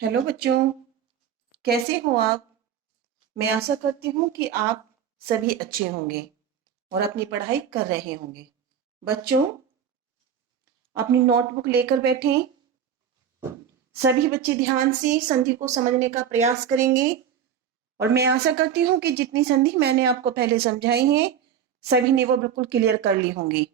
Hello बच्चों, कैसे हो आप। मैं आशा करती हूँ कि आप सभी अच्छे होंगे और अपनी पढ़ाई कर रहे होंगे। बच्चों, अपनी नोटबुक लेकर बैठें। सभी बच्चे ध्यान से संधि को समझने का प्रयास करेंगे और मैं आशा करती हूँ कि जितनी संधि मैंने आपको पहले समझाई हैं सभी ने वो बिल्कुल क्लियर कर ली होंगी।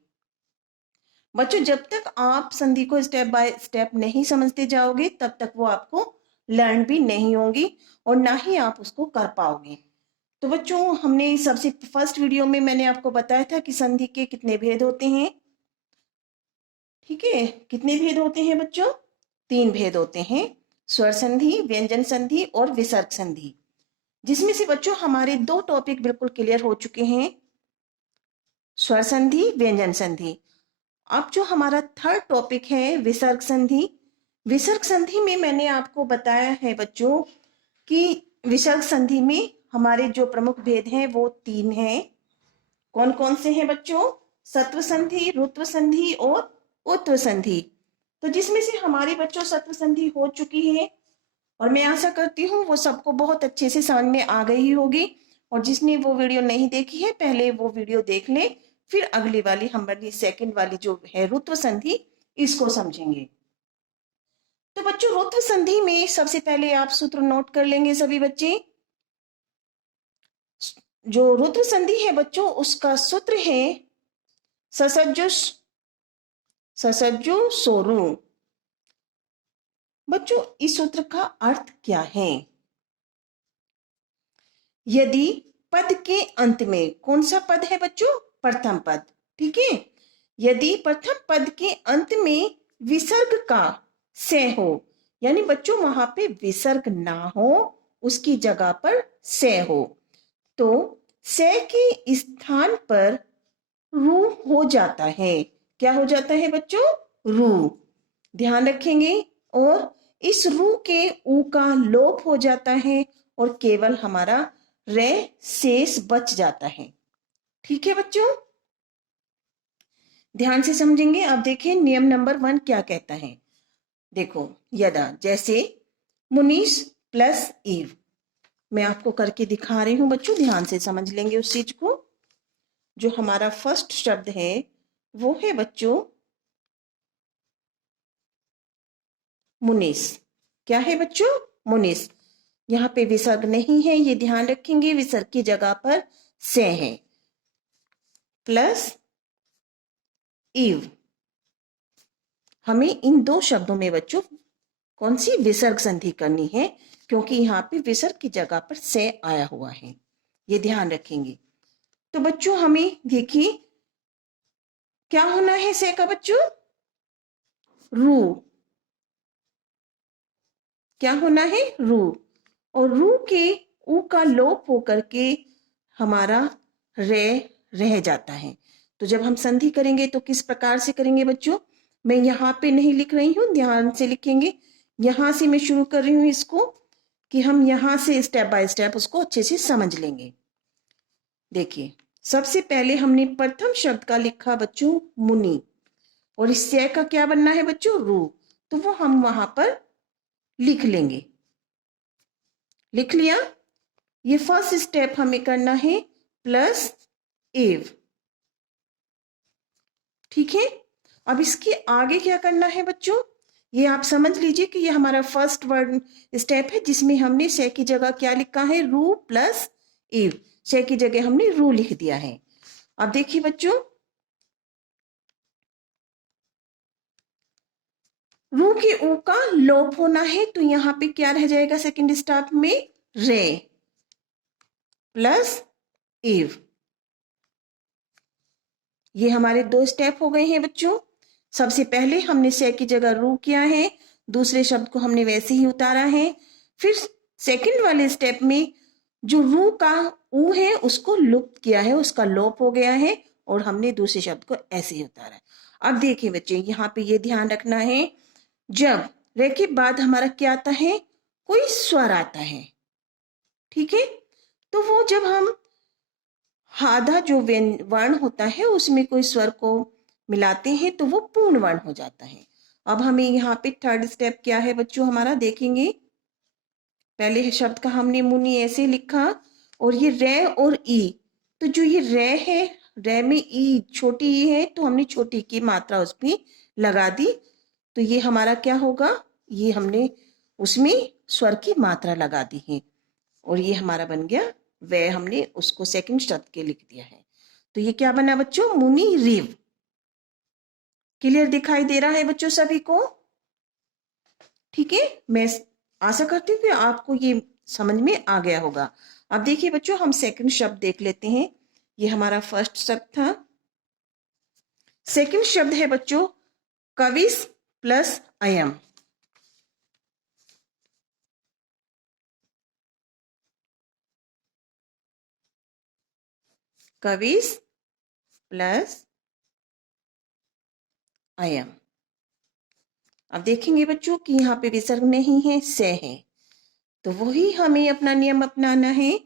बच्चों, जब तक आप संधि को स्टेप बाय स्टेप नहीं समझते जाओगे तब तक वो आपको लर्न भी नहीं होंगी और ना ही आप उसको कर पाओगे। तो बच्चों, हमने सबसे फर्स्ट वीडियो में मैंने आपको बताया था कि संधि के कितने भेद होते हैं। ठीक है, कितने भेद होते हैं बच्चों? 3 भेद होते हैं, स्वर संधि, व्यंजन संधि और विसर्ग संधि, जिसमें से बच्चों हमारे 2 टॉपिक बिल्कुल क्लियर हो चुके हैं, स्वर संधि, व्यंजन संधि। अब जो हमारा थर्ड टॉपिक है विसर्ग संधि। विसर्ग संधि में मैंने आपको बताया है बच्चों कि विसर्ग संधि में हमारे जो प्रमुख भेद हैं वो 3 हैं। कौन कौन से हैं बच्चों? सत्व संधि, रुत्व संधि और उत्व संधि। तो जिसमें से हमारे बच्चों सत्व संधि हो चुकी है और मैं आशा करती हूँ वो सबको बहुत अच्छे से समझ में आ गई होगी। और जिसने वो वीडियो नहीं देखी है पहले वो वीडियो देख ले, फिर अगली वाली हमारी सेकंड वाली जो है रुत्व संधि, इसको समझेंगे। तो बच्चों, रुत्व संधि में सबसे पहले आप सूत्र नोट कर लेंगे सभी बच्चे। जो रुद्र संधि है बच्चों उसका सूत्र है ससज्जुष ससज्जु सोरू। बच्चों, इस सूत्र का अर्थ क्या है? यदि पद के अंत में, कौन सा पद है बच्चों? प्रथम पद। ठीक है, यदि प्रथम पद के अंत में विसर्ग का से हो, यानी बच्चों वहां पे विसर्ग ना हो, उसकी जगह पर से हो, तो से के स्थान पर रू हो जाता है। क्या हो जाता है बच्चों? रू। ध्यान रखेंगे। और इस रू के ऊ का लोप हो जाता है और केवल हमारा रे शेष बच जाता है। ठीक है बच्चों, ध्यान से समझेंगे। अब देखें नियम नंबर 1 क्या कहता है। देखो, यदा जैसे मुनीष प्लस ईव, मैं आपको करके दिखा रही हूं बच्चों, ध्यान से समझ लेंगे उस चीज को। जो हमारा फर्स्ट शब्द है वो है बच्चों मुनीस। क्या है बच्चों? मुनीस। यहाँ पे विसर्ग नहीं है, ये ध्यान रखेंगे, विसर्ग की जगह पर से है। प्लस ईव, हमें इन 2 शब्दों में बच्चों कौन सी विसर्ग संधि करनी है, क्योंकि यहाँ पे विसर्ग की जगह पर से आया हुआ है, ये ध्यान रखेंगे। तो बच्चों हमें देखिए क्या होना है से का बच्चों? रू। क्या होना है? रू। और रू के ऊ का लोप होकर के हमारा रे रह जाता है। तो जब हम संधि करेंगे तो किस प्रकार से करेंगे बच्चों? मैं यहाँ पे नहीं लिख रही हूँ, ध्यान से लिखेंगे। यहाँ से मैं शुरू कर रही हूँ इसको, कि हम यहाँ से स्टेप बाय स्टेप उसको अच्छे से समझ लेंगे। देखिए, सबसे पहले हमने प्रथम शब्द का लिखा बच्चों मुनि, और इस से का क्या बनना है बच्चों? रू। तो वो हम वहां पर लिख लेंगे। लिख लिया। ये फर्स्ट स्टेप हमें करना है प्लस एव। ठीक है, अब इसके आगे क्या करना है बच्चों? ये आप समझ लीजिए कि ये हमारा फर्स्ट वर्ड स्टेप है जिसमें हमने से की जगह क्या लिखा है? रू प्लस एव। से की जगह हमने रू लिख दिया है। अब देखिए बच्चों, रू के ऊ का लोप होना है, तो यहां पे क्या रह जाएगा सेकंड स्टेप में? रे प्लस एव। ये हमारे 2 स्टेप हो गए हैं बच्चों। सबसे पहले हमने से की जगह रू किया है, दूसरे शब्द को हमने वैसे ही उतारा है। फिर सेकंड वाले स्टेप में जो रू का ऊ है उसको लुप्त किया है, उसका लोप हो गया है, और हमने दूसरे शब्द को ऐसे ही उतारा है। अब देखिए बच्चे, यहाँ पे ये ध्यान रखना है, जब रे के बाद हमारा क्या आता है? कोई स्वर आता है। ठीक है, तो वो जब हम आधा जो वर्ण होता है उसमें कोई स्वर को मिलाते हैं तो वो पूर्ण वर्ण हो जाता है। अब हमें यहाँ पे थर्ड स्टेप क्या है बच्चों हमारा, देखेंगे। पहले शब्द का हमने मुनि ऐसे लिखा, और ये रे और ई, तो जो ये रे है, रे में ई छोटी ई है, तो हमने छोटी की मात्रा उसमें लगा दी, तो ये हमारा क्या होगा, ये हमने उसमें स्वर की मात्रा लगा दी है, और ये हमारा बन गया वे, हमने उसको सेकंड शब्द के लिख दिया है। तो ये क्या बना बच्चों, मुनि रिव। क्लियर दिखाई दे रहा है बच्चों सभी को? ठीक है, मैं आशा करती हूँ कि आपको ये समझ में आ गया होगा। अब देखिए बच्चों, हम सेकंड शब्द देख लेते हैं। ये हमारा फर्स्ट शब्द था। सेकंड शब्द है बच्चों कविस प्लस अयम। कविस प्लस अयम। अब देखेंगे बच्चों कि यहाँ पे विसर्ग नहीं है, से है, तो वही हमें अपना नियम अपनाना है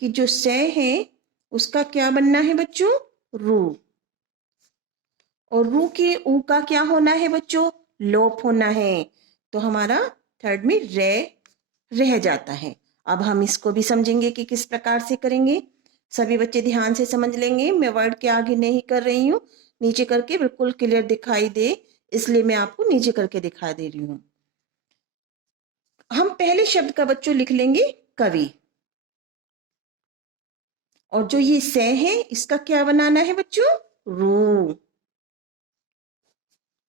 कि जो से है उसका क्या बनना है बच्चों, रू, और रू के ऊ का क्या होना है बच्चों, लोप होना है, तो हमारा थर्ड में रे रह जाता है। अब हम इसको भी समझेंगे कि किस प्रकार से करेंगे। सभी बच्चे ध्यान से समझ लेंगे, मैं वर्ड के आगे नहीं कर रही हूँ, नीचे करके बिल्कुल क्लियर दिखाई दे इसलिए मैं आपको नीचे करके दिखा दे रही हूँ। हम पहले शब्द का बच्चों लिख लेंगे कवि, और जो ये से है इसका क्या बनाना है बच्चों, रू,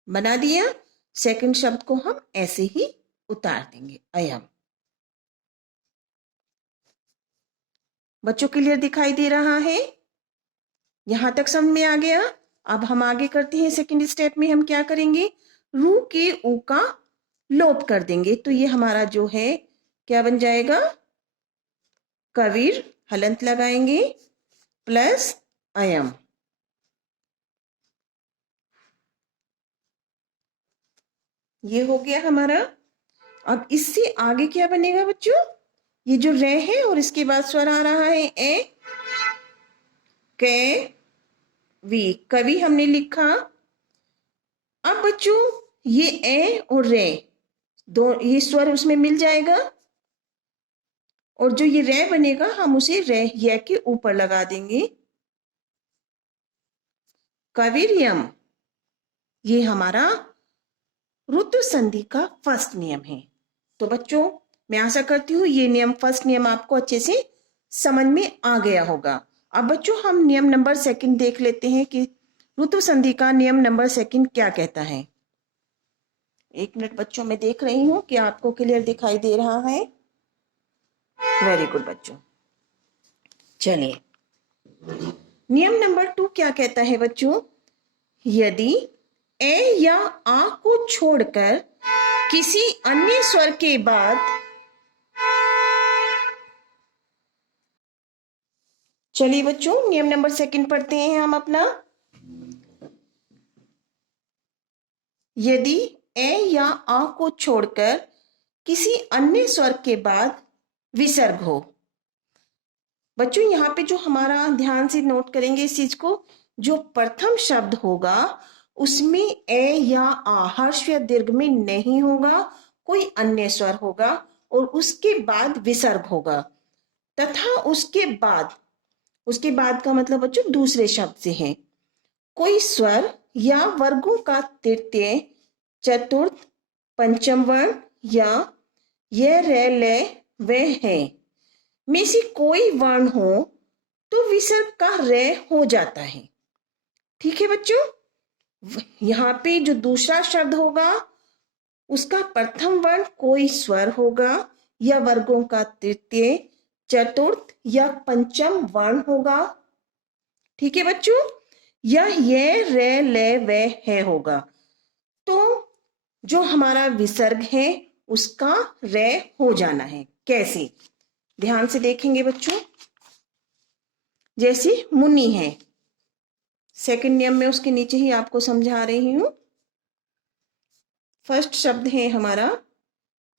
बना दिया। सेकंड शब्द को हम ऐसे ही उतार देंगे, अयम। बच्चों क्लियर दिखाई दे रहा है? यहां तक समझ में आ गया? अब हम आगे करते हैं, सेकंड स्टेप में हम क्या करेंगे, रू के ऊ का लोप कर देंगे, तो ये हमारा जो है क्या बन जाएगा, कबीर, हलंत लगाएंगे, प्लस अयम। ये हो गया हमारा। अब इससे आगे क्या बनेगा बच्चों, ये जो रे है और इसके बाद स्वर आ रहा है ए, के, वी, कवि हमने लिखा। अब बच्चों ये ए और रे दो, ये स्वर उसमें मिल जाएगा, और जो ये रे बनेगा हम उसे रे ये के ऊपर लगा देंगे, कविरियम। ये हमारा रुद्र संधि का फर्स्ट नियम है। तो बच्चों मैं आशा करती हूँ ये नियम, फर्स्ट नियम आपको अच्छे से समझ में आ गया होगा। अब बच्चों हम नियम नंबर सेकंड देख लेते हैं कि ऋतु संधि का नियम नंबर सेकंड क्या कहता है। एक मिनट बच्चों, मैं देख रही हूँ कि आपको क्लियर दिखाई दे रहा है। वेरी गुड बच्चों, चलिए नियम नंबर 2 क्या कहता है बच्चों, यदि ए या आ को छोड़कर किसी अन्य स्वर के बाद, चलिए बच्चों नियम नंबर सेकंड पढ़ते हैं हम अपना। यदि ए या आ को छोड़कर किसी अन्य स्वर के बाद विसर्ग हो। बच्चों यहाँ पे जो हमारा, ध्यान से नोट करेंगे इस चीज को, जो प्रथम शब्द होगा उसमें ए या आ हर्ष या दीर्घ में नहीं होगा, कोई अन्य स्वर होगा, और उसके बाद विसर्ग होगा, तथा उसके बाद का मतलब बच्चों दूसरे शब्द से है, कोई स्वर या वर्गों का तृतीय, चतुर्थ, पंचम वर्ण या ये रे ले वे है में से कोई वर्ण हो तो विसर्ग का रे हो जाता है। ठीक है बच्चों, यहाँ पे जो दूसरा शब्द होगा उसका प्रथम वर्ण कोई स्वर होगा या वर्गों का तृतीय, चतुर्थ या पंचम वर्ण होगा। ठीक है बच्चों, ये रे ले वे है होगा, तो जो हमारा विसर्ग है उसका रे हो जाना है। कैसे, ध्यान से देखेंगे बच्चों। जैसे मुनि है, सेकंड नियम में उसके नीचे ही आपको समझा रही हूं। फर्स्ट शब्द है हमारा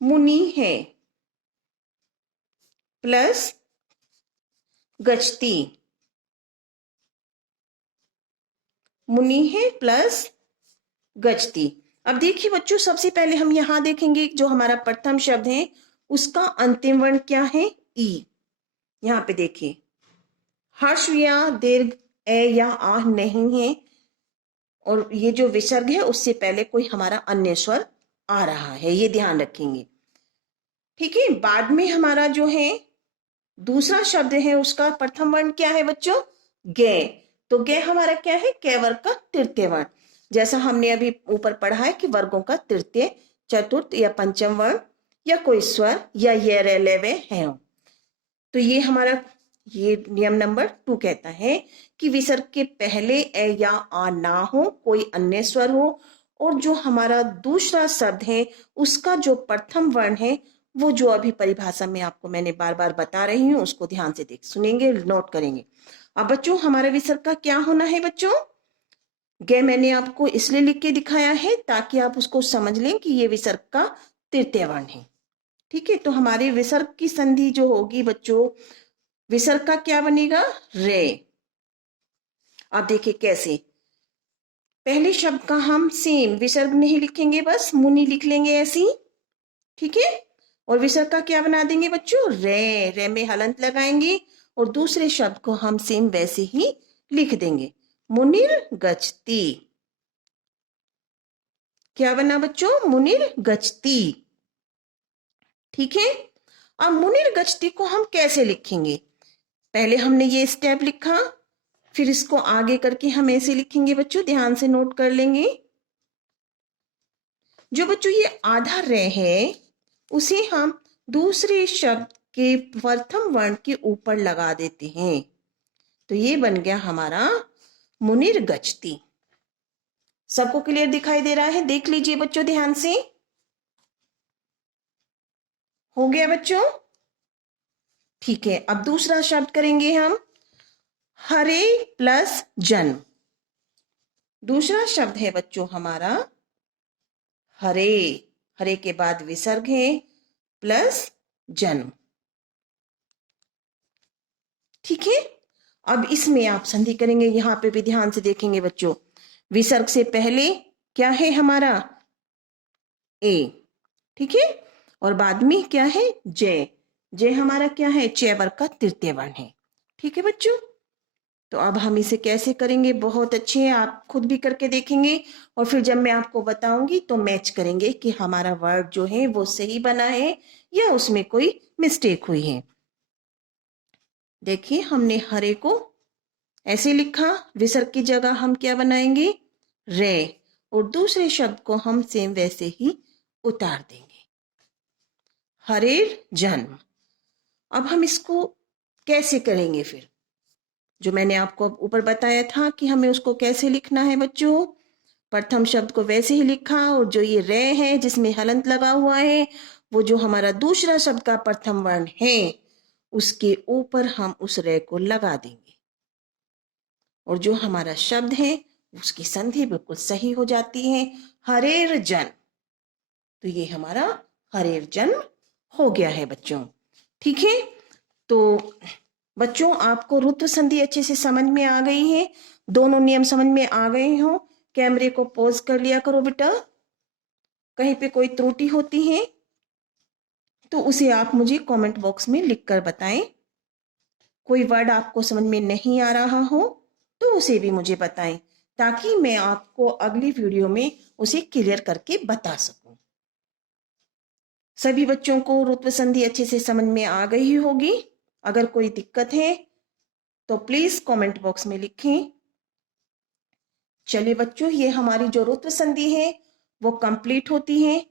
मुनि है प्लस गचती, मुनि है प्लस गचती। अब देखिए बच्चों, सबसे पहले हम यहां देखेंगे जो हमारा प्रथम शब्द है उसका अंतिम वर्ण क्या है? ई। यहाँ पे देखिए, हर्ष या दीर्घ ए या आह नहीं है, और ये जो विसर्ग है उससे पहले कोई हमारा अन्य स्वर आ रहा है, ये ध्यान रखेंगे। ठीक है, बाद में हमारा जो है दूसरा शब्द है, उसका प्रथम वर्ण क्या है बच्चों? गे। तो गे हमारा क्या है? कै वर्ग का तृतीय वर्ण। जैसा हमने अभी ऊपर पढ़ा है कि वर्गों का तृतीय, चतुर्थ या पंचम वर्ण या कोई स्वर या ये रे ले वे है। तो ये हमारा ये नियम नंबर 2 कहता है कि विसर्ग के पहले ए या आ ना हो, कोई अन्य स्वर हो, और जो हमारा दूसरा शब्द है उसका जो प्रथम वर्ण है, वो जो अभी परिभाषा में आपको मैंने बार बार बता रही हूँ, उसको ध्यान से देख सुनेंगे, नोट करेंगे। अब बच्चों हमारे विसर्ग का क्या होना है बच्चों? गे मैंने आपको इसलिए लिख के दिखाया है ताकि आप उसको समझ लें कि ये विसर्ग का तृतीय वर्ण है। ठीक है, तो हमारे विसर्ग की संधि जो होगी बच्चों, विसर्ग का क्या बनेगा? रे। अब देखिए कैसे, पहले शब्द का हम सेम विसर्ग नहीं लिखेंगे, बस मुनि लिख लेंगे ऐसी। ठीक है, और विसर्ग का क्या बना देंगे बच्चों? रे। रे में हलंत लगाएंगे और दूसरे शब्द को हम सेम वैसे ही लिख देंगे, मुनिर गच्छति। क्या बना बच्चों? मुनिर गच्छति। ठीक है, अब मुनिर गच्छति को हम कैसे लिखेंगे? पहले हमने ये स्टेप लिखा, फिर इसको आगे करके हम ऐसे लिखेंगे बच्चों, ध्यान से नोट कर लेंगे। जो बच्चों ये आधा रे है, उसे हम दूसरे शब्द के प्रथम वर्ण के ऊपर लगा देते हैं, तो ये बन गया हमारा मुनिर गच्छति। सबको क्लियर दिखाई दे रहा है? देख लीजिए बच्चों ध्यान से। हो गया बच्चों? ठीक है, अब दूसरा शब्द करेंगे हम, हरे प्लस जन्म। दूसरा शब्द है बच्चों हमारा हरे। हरे के बाद विसर्ग है प्लस जन्म। ठीक है, अब इसमें आप संधि करेंगे, यहां पे भी ध्यान से देखेंगे बच्चों, विसर्ग से पहले क्या है हमारा? ए। ठीक है, और बाद में क्या है? जय। जय हमारा क्या है? च वर्ग का तृतीय वर्ण है। ठीक है बच्चों, तो अब हम इसे कैसे करेंगे? बहुत अच्छे हैं, आप खुद भी करके देखेंगे और फिर जब मैं आपको बताऊंगी तो मैच करेंगे कि हमारा वर्ड जो है वो सही बना है या उसमें कोई मिस्टेक हुई है। देखिए, हमने हरे को ऐसे लिखा, विसर्ग की जगह हम क्या बनाएंगे? रे, और दूसरे शब्द को हम सेम वैसे ही उतार देंगे, हरेर जन्म। अब हम इसको कैसे करेंगे? फिर जो मैंने आपको ऊपर बताया था कि हमें उसको कैसे लिखना है बच्चों, प्रथम शब्द को वैसे ही लिखा, और जो ये रे है जिसमें हलंत लगा हुआ है, वो जो हमारा दूसरा शब्द का प्रथम वर्ण है उसके ऊपर हम उस रे को लगा देंगे, और जो हमारा शब्द है उसकी संधि बिल्कुल सही हो जाती है, हरेर जन। तो ये हमारा हरेर जन हो गया है बच्चों। ठीक है, तो बच्चों आपको रुत्व संधि अच्छे से समझ में आ गई है, दोनों नियम समझ में आ गए हो। कैमरे को पॉज कर लिया करो बेटा, कहीं पे कोई त्रुटि होती है तो उसे आप मुझे कमेंट बॉक्स में लिखकर बताएं। कोई वर्ड आपको समझ में नहीं आ रहा हो तो उसे भी मुझे बताएं, ताकि मैं आपको अगली वीडियो में उसे क्लियर करके बता सकूं। सभी बच्चों को रुत्व संधि अच्छे से समझ में आ गई होगी। अगर कोई दिक्कत है तो प्लीज कमेंट बॉक्स में लिखें। चलिए बच्चों, ये हमारी जो रुत्व संधि है वो कंप्लीट होती है।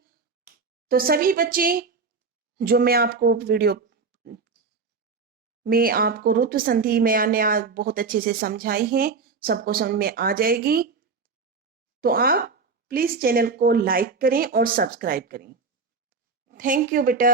तो सभी बच्चे, जो मैं आपको वीडियो में आपको रुत्व संधि मैंने बहुत अच्छे से समझाई है, सबको समझ में आ जाएगी। तो आप प्लीज चैनल को लाइक करें और सब्सक्राइब करें। थैंक यू बेटा।